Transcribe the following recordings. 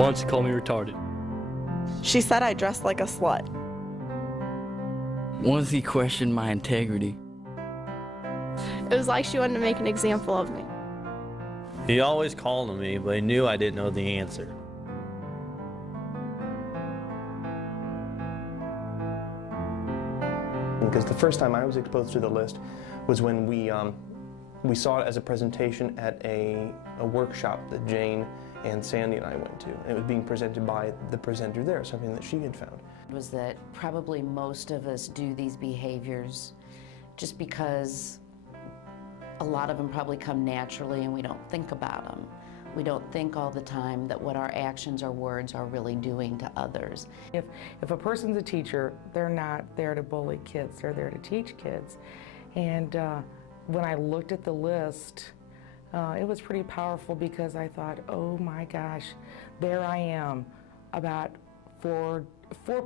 Once she called me retarded. She said I dressed like a slut. Once he questioned my integrity. It was like she wanted to make an example of me. He always called on me, but he knew I didn't know the answer. Because the first time I was exposed to the list was when we saw it as a presentation at a workshop that Jane and Sandy and I went to. And it was being presented by the presenter there, something that she had found. Was that probably most of us do these behaviors just because a lot of them probably come naturally and we don't think about them. We don't think all the time that what our actions or words are really doing to others. If a person's a teacher, they're not there to bully kids, they're there to teach kids. And when I looked at the list, it was pretty powerful because I thought, oh my gosh, there I am, about four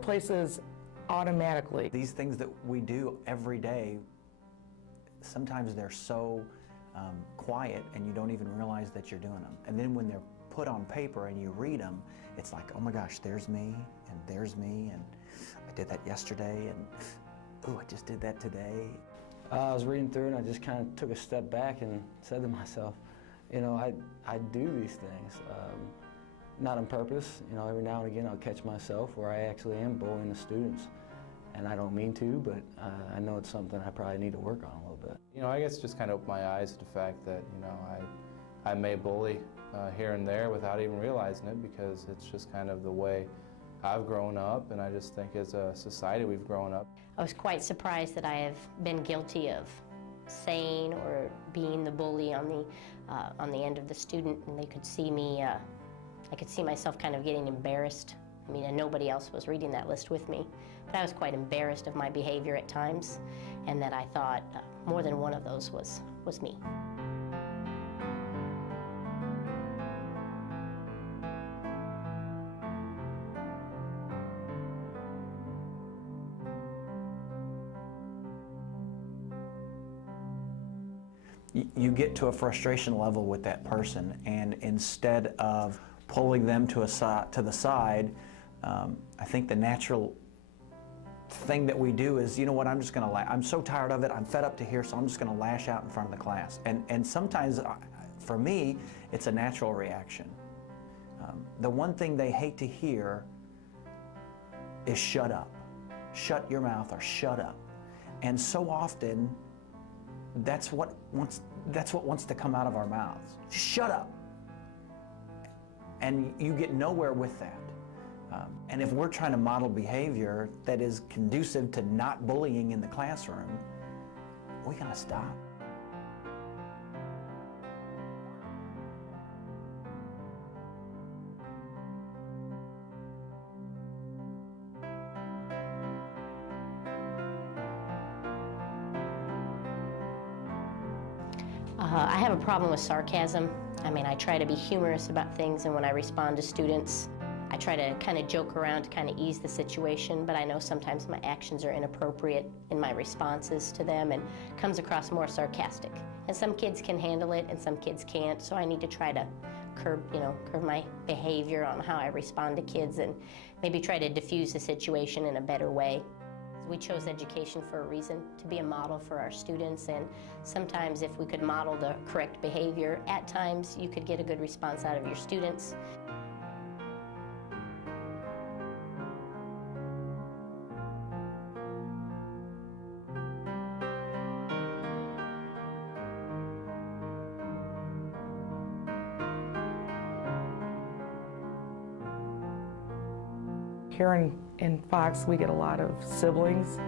places automatically. These things that we do every day, sometimes they're so quiet and you don't even realize that you're doing them. And then when they're put on paper and you read them, it's like, oh my gosh, there's me, and there's me, and I did that yesterday, and oh, I just did that today. I was reading through and I just kind of took a step back and said to myself, you know, I do these things, not on purpose. You know, every now and again I'll catch myself where I actually am bullying the students. And I don't mean to, but I know it's something I probably need to work on a little bit. You know, I guess just kind of opened my eyes to the fact that, you know, I may bully here and there without even realizing it, because it's just kind of the way I've grown up, and I just think as a society we've grown up. I was quite surprised that I have been guilty of saying or being the bully on the end of the student, and they could see me, I could see myself kind of getting embarrassed. I mean, and nobody else was reading that list with me. But I was quite embarrassed of my behavior at times, and that I thought more than one of those was me. You get to a frustration level with that person, and instead of pulling them to the side, I think the natural thing that we do is, you know what, I'm so tired of it, I'm fed up to here, so I'm just going to lash out in front of the class. And sometimes, for me, it's a natural reaction. The one thing they hate to hear is shut up. Shut your mouth or shut up. And so often, that's what wants to come out of our mouths. Shut up. And you get nowhere with that. And if we're trying to model behavior that is conducive to not bullying in the classroom, we gotta stop. I have a problem with sarcasm. I mean, I try to be humorous about things, and when I respond to students, I try to kind of joke around to kind of ease the situation, but I know sometimes my actions are inappropriate in my responses to them and comes across more sarcastic. And some kids can handle it and some kids can't, so I need to try to curb my behavior on how I respond to kids and maybe try to diffuse the situation in a better way. We chose education for a reason, to be a model for our students, and sometimes if we could model the correct behavior, at times you could get a good response out of your students. Here in Fox, we get a lot of siblings,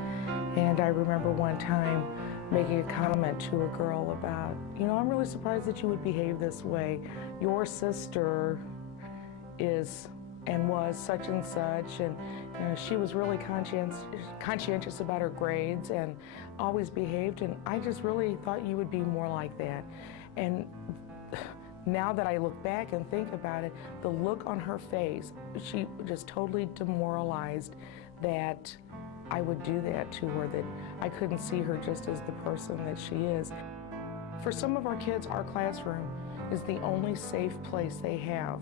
and I remember one time making a comment to a girl about, you know, I'm really surprised that you would behave this way. Your sister is and was such and such, and you know, she was really conscientious about her grades and always behaved, and I just really thought you would be more like that. And now that I look back and think about it, the look on her face, she just totally demoralized that I would do that to her, that I couldn't see her just as the person that she is. For some of our kids, our classroom is the only safe place they have.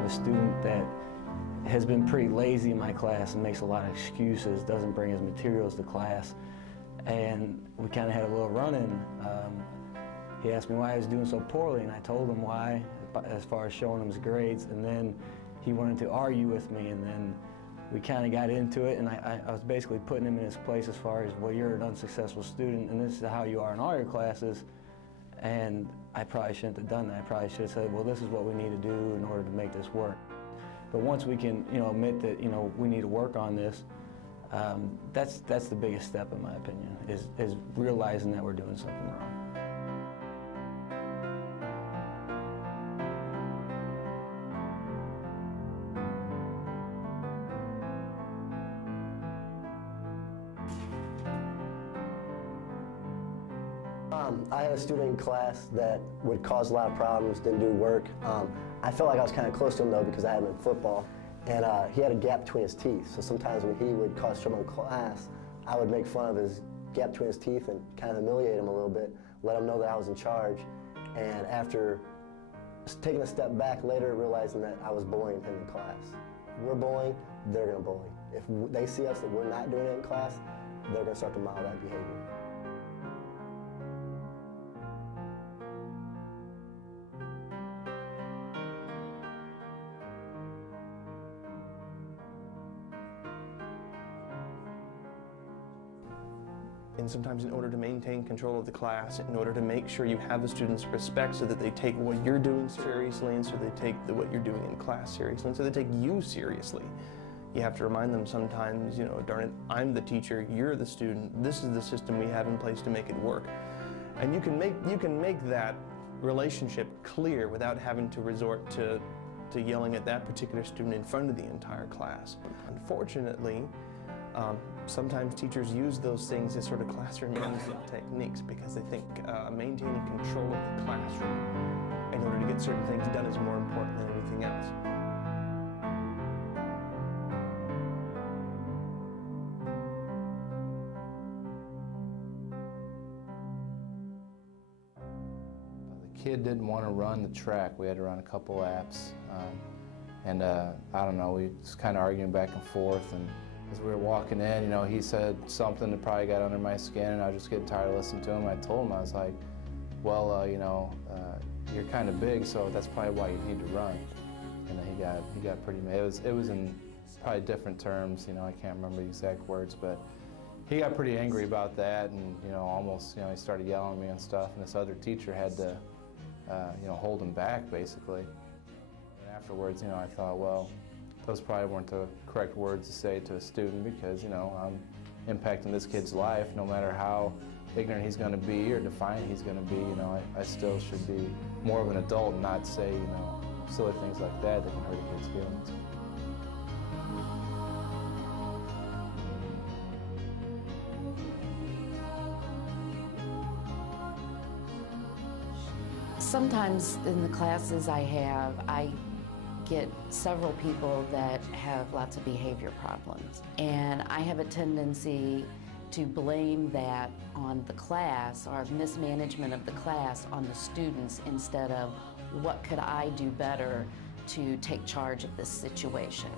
have a student that has been pretty lazy in my class and makes a lot of excuses, doesn't bring his materials to class, and we kind of had a little run-in. He asked me why I was doing so poorly, and I told him why, as far as showing him his grades, and then he wanted to argue with me, and then we kind of got into it, and I was basically putting him in his place as far as, well, you're an unsuccessful student, and this is how you are in all your classes, and I probably shouldn't have done that. I probably should have said, well, this is what we need to do in order to make this work. But once we can, admit that, we need to work on this, that's the biggest step, in my opinion, is realizing that we're doing something wrong. I had a student in class that would cause a lot of problems, didn't do work. I felt like I was kind of close to him though because I had him in football, and he had a gap between his teeth. So sometimes when he would cause trouble in class, I would make fun of his gap between his teeth and kind of humiliate him a little bit, let him know that I was in charge. And after taking a step back later, realizing that I was bullying him in class. If we're bullying, they're going to bully. If they see us that we're not doing it in class, they're going to start to model that behavior. And sometimes in order to maintain control of the class, in order to make sure you have the students' respect so that they take what you're doing seriously and so they take what you're doing in class seriously and so they take you seriously, you have to remind them sometimes, darn it, I'm the teacher, you're the student, this is the system we have in place to make it work. And you can make that relationship clear without having to resort to yelling at that particular student in front of the entire class. Unfortunately, sometimes teachers use those things as sort of classroom management techniques because they think maintaining control of the classroom in order to get certain things done is more important than anything else. The kid didn't want to run the track. We had to run a couple laps. And I don't know, we was kind of arguing back and forth. And as we were walking in, he said something that probably got under my skin, and I was just getting tired of listening to him. I told him, I was like, well, you're kind of big, so that's probably why you need to run. And he got pretty mad. It was in probably different terms, I can't remember the exact words, but he got pretty angry about that, and almost, he started yelling at me and stuff. And this other teacher had to, hold him back basically. And afterwards, I thought, well, those probably weren't the correct words to say to a student because, I'm impacting this kid's life. No matter how ignorant he's going to be or defiant he's going to be, I still should be more of an adult and not say, silly things like that can hurt a kid's feelings. Sometimes in the classes I get several people that have lots of behavior problems, and I have a tendency to blame that on the class or mismanagement of the class on the students instead of what could I do better to take charge of this situation.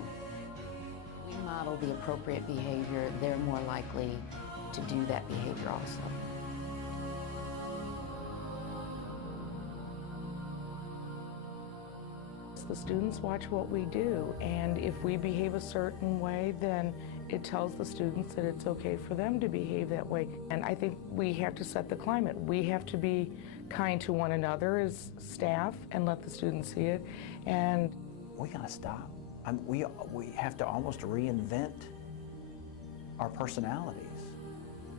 We model the appropriate behavior, they're more likely to do that behavior also. The students watch what we do, and if we behave a certain way, then it tells the students that it's okay for them to behave that way. And I think we have to set the climate. We have to be kind to one another as staff and let the students see it. And we gotta stop. We have to almost reinvent our personalities,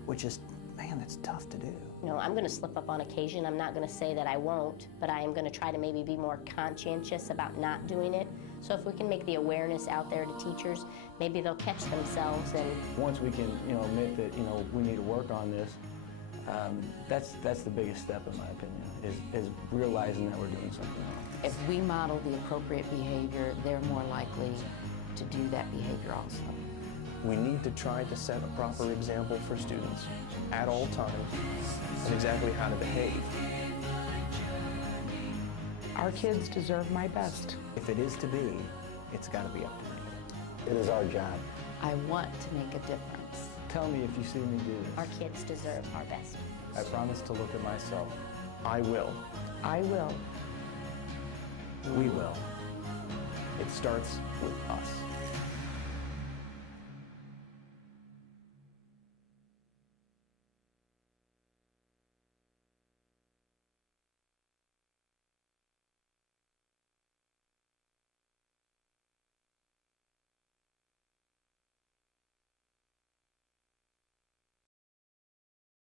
which is, man, that's tough to do. I'm going to slip up on occasion. I'm not going to say that I won't, but I am going to try to maybe be more conscientious about not doing it. So if we can make the awareness out there to teachers, maybe they'll catch themselves. And once we can, admit that, we need to work on this, that's the biggest step, in my opinion, is realizing that we're doing something wrong. If we model the appropriate behavior, they're more likely to do that behavior also. We need to try to set a proper example for students at all times and exactly how to behave. Our kids deserve my best. If it is to be, it's got to be up to me. It is our job. I want to make a difference. Tell me if you see me do this. Our kids deserve our best. I promise to look at myself. I will. I will. We will. It starts with us.